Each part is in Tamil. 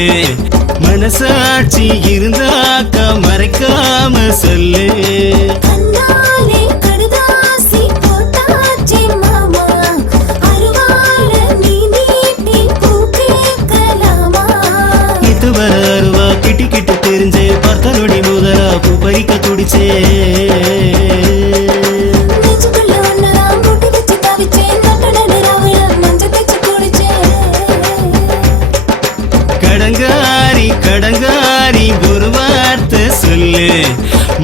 சொல்லு மனசாட்சி இருந்தாக்க மறைக்காம சொல்லு அருவா கிட்டி கிட்டு தெரிஞ்சே பார்த்த நொடி முதலா பூ பறிக்க துடிச்சே கடங்காரி கடங்காரி ஒரு வார்த்தை சொல்லு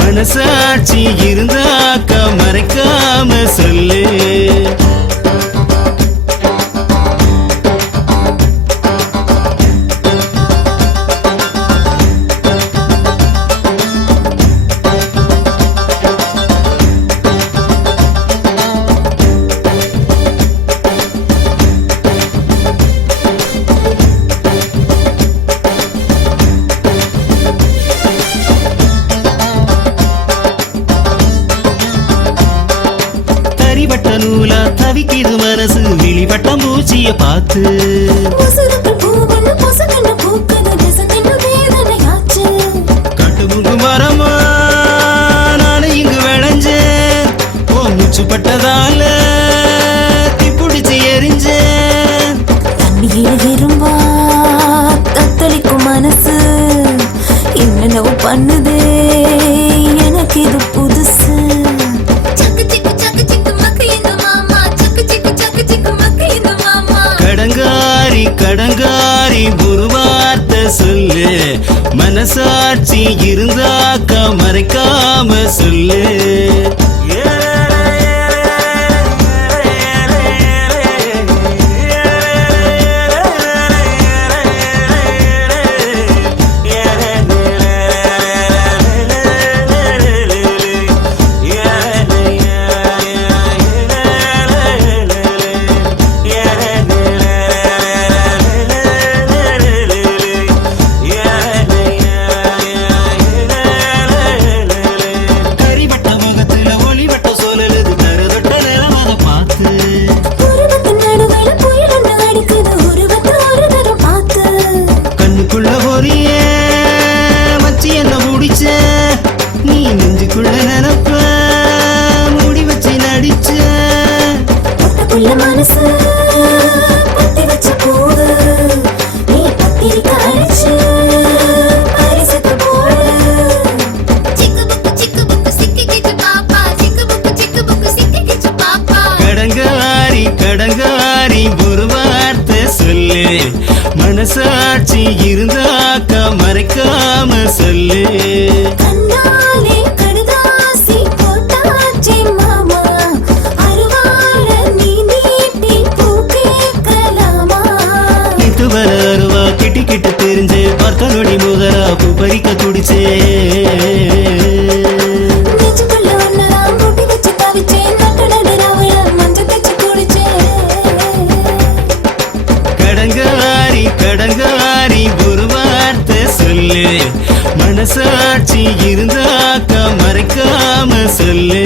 மனசாட்சி இருந்தாக்க மறைக்காம சொல்லு நூலா தவிக்கிது மனசு விழிவட்ட மூச்சிய பார்த்து கட்டுமுகு மரமா நானு இங்கு விளைஞ்சேன் ஓ மூச்சுப்பட்டதால தீப்பிடிச்சு எரிஞ்சேன் தண்ணியில எறும்பா தத்தளிக்கும் மனசு என்னென்னவோ பண்ணுதே எனக்கு இது புதுசு கடங்காரி கடங்காரி ஒரு வார்த்தை சொல்லு மனசாட்சி இருந்தாக்க மறைக்காம சொல்லு நீ நெஞ்சுக்குள்ள நினைப்ப மூடி வச்சு நடிச்ச மனசு பத்தி வச்ச போது நீ பத்திரி காய்ச்சு பரிசத்து போடு சிக்கு புக்கு சிக்கிச்சு பாப்பா சிக்கு புக்கு சிக்கிச்சு பாப்பா கடங்காரி கடங்காரி ஒரு வார்த்தை சொல்லு மனசாட்சி இருந்தாக்க மறைக்காம சொல்லு அருவா கிட்டி கிட்டு தெரிஞ்சு பார்த்த நொடி முதலா பூ பறிக்க துடிச்சே கடங்காரி கடங்காரி ஒரு வார்த்தை சொல்லு மனசாட்சி இருந்தாக்க மறைக்காம சொல்லு